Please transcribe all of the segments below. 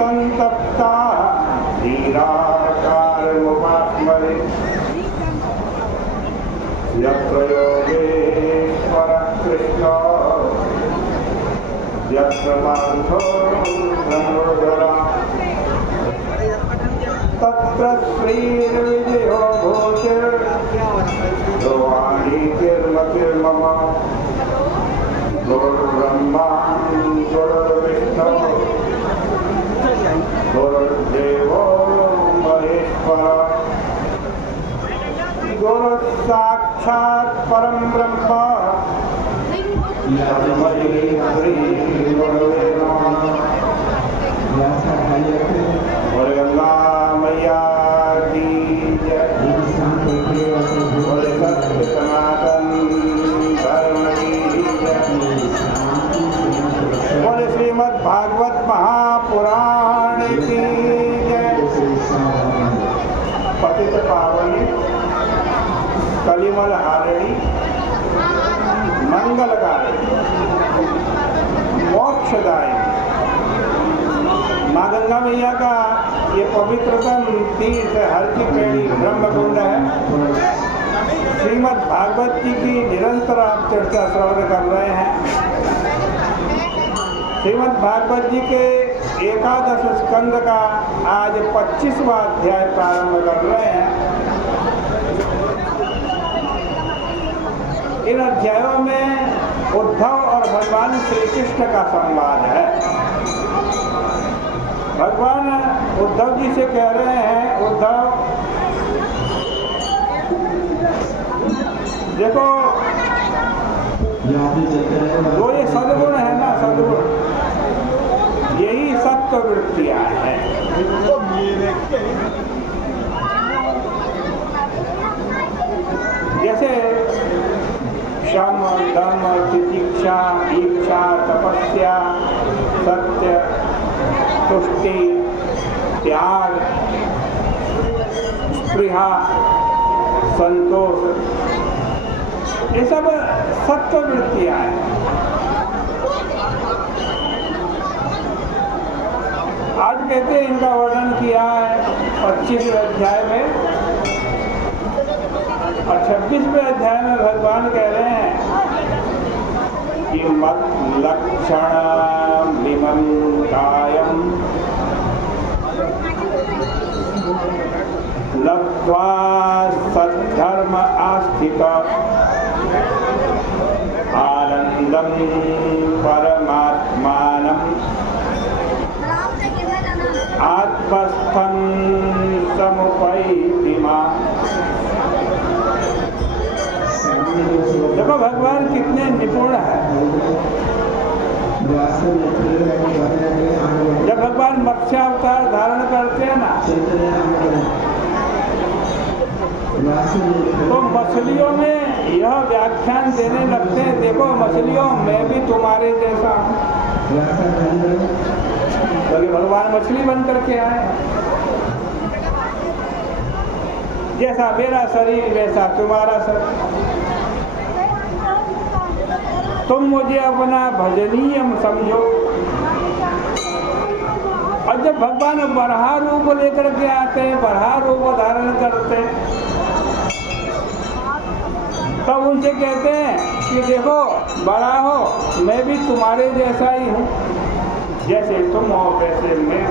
संतप्ता धीराकारमुपास्मरे यत्र योगेश्वरः कृष्णो यत्र पार्थो धनुर्धरः तत्र श्रीर्विजयो भूतिर्वाणीतिर्मतिर्मम गुरुर्ब्रह्मा गुरुर्विष्णु गुरुर्देवो महेश्वरः गुरुसाक्षात् परं ब्रह्म तस्मै श्री गुरवे नमः। बोले गंगा मैया की जय, बोले सत्य सनातन धर्म की जय, बोले श्रीमद् भागवत महापुराण की जय। पतित पावनी कलिमल हारिणी मंगलकारी मोक्षदायी माँ गंगा मैया का ये पवित्रतम तीर्थ हर की पेड़ी ब्रह्मकुंड है। श्रीमद् भागवत जी की निरंतर आप चर्चा श्रवण कर रहे हैं। श्रीमद् भागवत जी के एकादश स्कंद का आज 25वां अध्याय प्रारंभ कर रहे हैं। इन अध्यायों में उद्धव और भगवान श्री कृष्ण का संवाद है। भगवान उद्धव जी से कह रहे हैं, उद्धव देखो जो ये सद्गुण है ना, सद्गुण यही सत्व वृत्तियां हैं। जैसे शम दम तितिक्षा इच्छा तपस्या सत्य तुष्टि त्याग स्पृहा संतोष ये सब सत्व वृत्तियां हैं। आज कहते हैं इनका वर्णन किया है 25वें अध्याय में और 26वें अध्याय में भगवान कह रहे हैं कि मत लक्षण विमं कायम लब्ध्वा सद्धर्म आस्थित आनंदं परमात्मानं आत्मस्थं समुपैति मां। देखो भगवान कितने निपुण है। जब भगवान मत्स्यावतार धारण करते हैं ना तो मछलियों में यह व्याख्यान देने लगते हैं, देखो मछलियों मैं भी तुम्हारे जैसा हूँ। क्योंकि भगवान मछली बन करके आए, जैसा मेरा शरीर वैसा तुम्हारा शरीर। तुम मुझे अपना भजनीय समझो। और जब भगवान बरहा रूप लेकर के आते हैं, बरहा रूप धारण करते हैं, तब उनसे कहते हैं कि देखो बड़ा हो, मैं भी तुम्हारे जैसा ही हूँ, जैसे तुम हो वैसे मैं,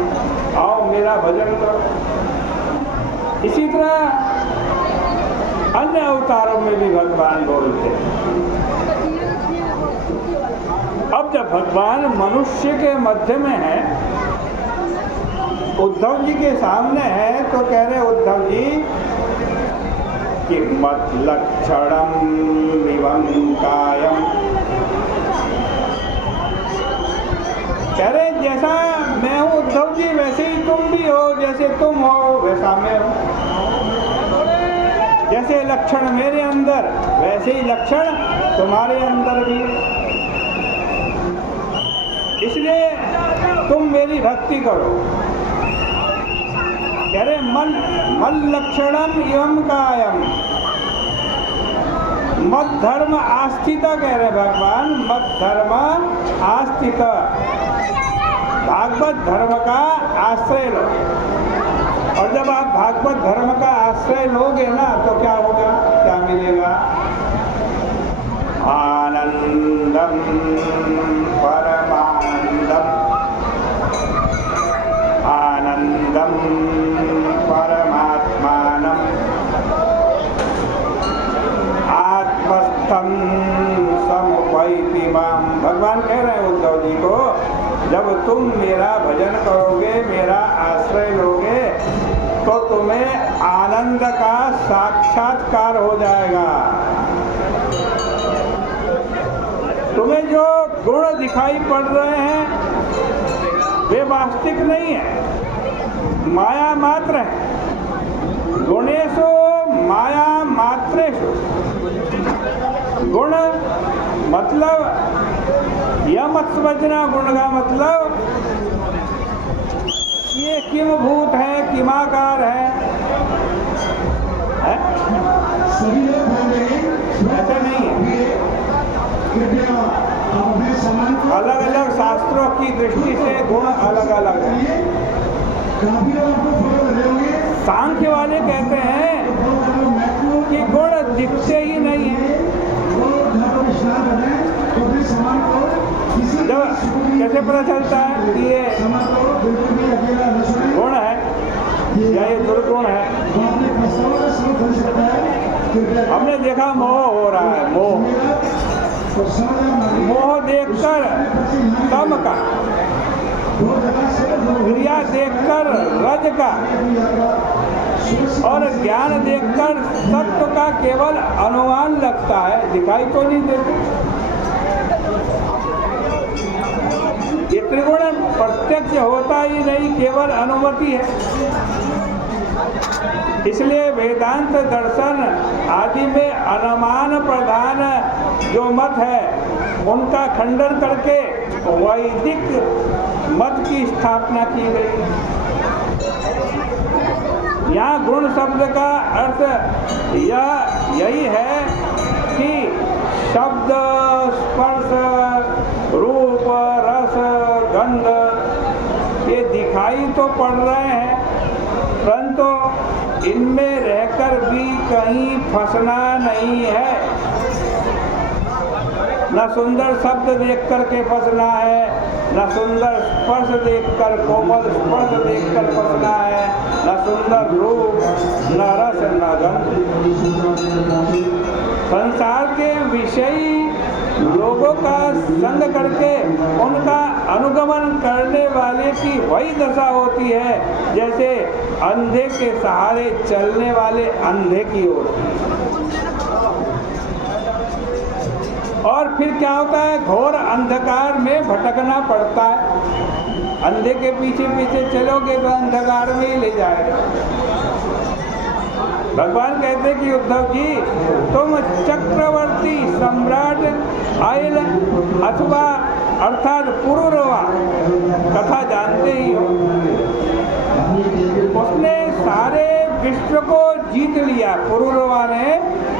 आओ मेरा भजन करो। इसी तरह अन्य अवतारों में भी भगवान बोलते हैं। अब जब भगवान मनुष्य के मध्य में है उद्धव जी के सामने है तो कह रहे उद्धव जी कि मत लक्षणम विवम कायम, कह रहे जैसा मैं हूँ उद्धव जी वैसे ही तुम भी हो, जैसे तुम हो वैसा मैं हूँ, जैसे लक्षण मेरे अंदर वैसे ही लक्षण तुम्हारे अंदर भी, इसलिए तुम मेरी भक्ति करो। कह रहे मल लक्षणम एवं कायम, मत धर्म आस्थिता, कह रहे भगवान मत धर्म आस्थिता, भागवत धर्म का आश्रय लो। और जब आप भागवत धर्म का आश्रय लोगे ना तो क्या होगा, क्या मिलेगा? आनंदम परमानंदम, आनंदम परमात्मानम, आत्मस्थम समुपैति माम। भगवान कह रहे हैं उद्धव जी को, जब तुम मेरा भजन करोगे, मेरा आश्रय लोगे तो तुम्हें आनंद का साक्षात्कार हो जाएगा। तुम्हें जो गुण दिखाई पड़ रहे हैं वे वास्तविक नहीं है, माया मात्र है। गुणेशु माया मात्रेषु, गुण मतलब यह मत समझना, गुण का मतलब ये किम भूत है, किमाकार है? सभी लोग ऐसा नहीं है। अलग अलग शास्त्रों की दृष्टि से गुण अलग अलग है। सांख्य वाले कहते हैं कि गुण दिखते ही नहीं है। जब कैसे पता चलता है कि ये गुण है या ये दुर्गुण है? हमने देखा मोह हो रहा है, मोह देखकर तम का, क्रिया देखकर रज का, और ज्ञान देखकर सत्व का केवल अनुमान लगता है, दिखाई तो नहीं देते। ये त्रिगुण प्रत्यक्ष होता ही नहीं, केवल अनुमति है। इसलिए वेदांत दर्शन आदि में अनुमान प्रधान जो मत है उनका खंडन करके वैदिक मत की स्थापना की गई। यहाँ गुण शब्द का अर्थ यही है कि शब्द, स्पर्श, रूप, रस, गंध ये दिखाई तो पड़ रहे हैं, परंतु इनमें रहकर भी कहीं फंसना नहीं है। न सुंदर शब्द देख कर के फंसना है, न सुंदर स्पर्श देखकर, कोमल स्पर्श देखकर फंसना है, न सुंदर रूप, न रस, न गंध। संसार के विषयी लोगों का संग करके उनका अनुगमन करने वाले की वही दशा होती है जैसे अंधे के सहारे चलने वाले अंधे की होती है। और फिर क्या होता है, घोर अंधकार में भटकना पड़ता है। अंधे के पीछे पीछे चलोगे तो अंधकार में ही ले जाएगा। भगवान कहते कि उद्धव जी तुम चक्रवर्ती सम्राट आयल अथवा अर्थात पुरुरवा कथा जानते ही हो। उसने सारे विश्व को जीत लिया, पुरुरवा ने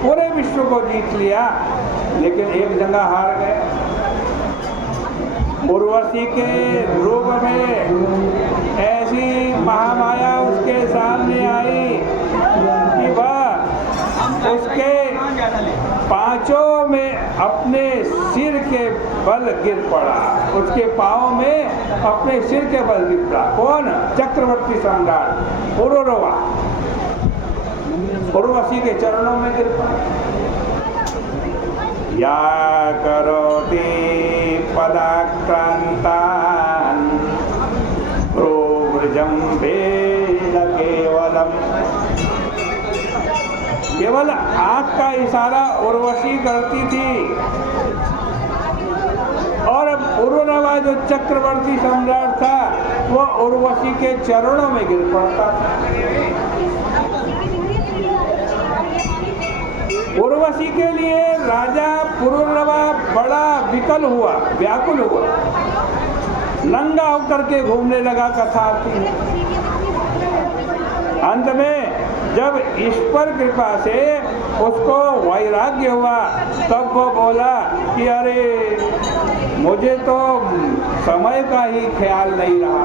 पूरे विश्व को जीत लिया, लेकिन एक जगह हार गए। उर्वशी के रूप में ऐसी महामाया उसके सामने आई कि वह उसके पांचों में अपने सिर के बल गिर पड़ा, उसके पांव में अपने सिर के बल गिर पड़ा। कौन? चक्रवर्ती सम्राट पुरुरवा, उर्वशी के चरणों में गिर पड़ा। या करोति पदाक्रांतान् प्रोव्रजं लंबेन केवलम। केवल आंख का इशारा उर्वशी करती थी और पुरुरवा जो चक्रवर्ती सम्राट था वो उर्वशी के चरणों में गिर पड़ता था। उर्वशी के लिए राजा पुरुरवा बड़ा विकल हुआ, व्याकुल हुआ, नंगा होकर के घूमने लगा। कथा आती है। अंत में जब ईश्वर कृपा से उसको वैराग्य हुआ तब वो बोला कि अरे मुझे तो समय का ही ख्याल नहीं रहा।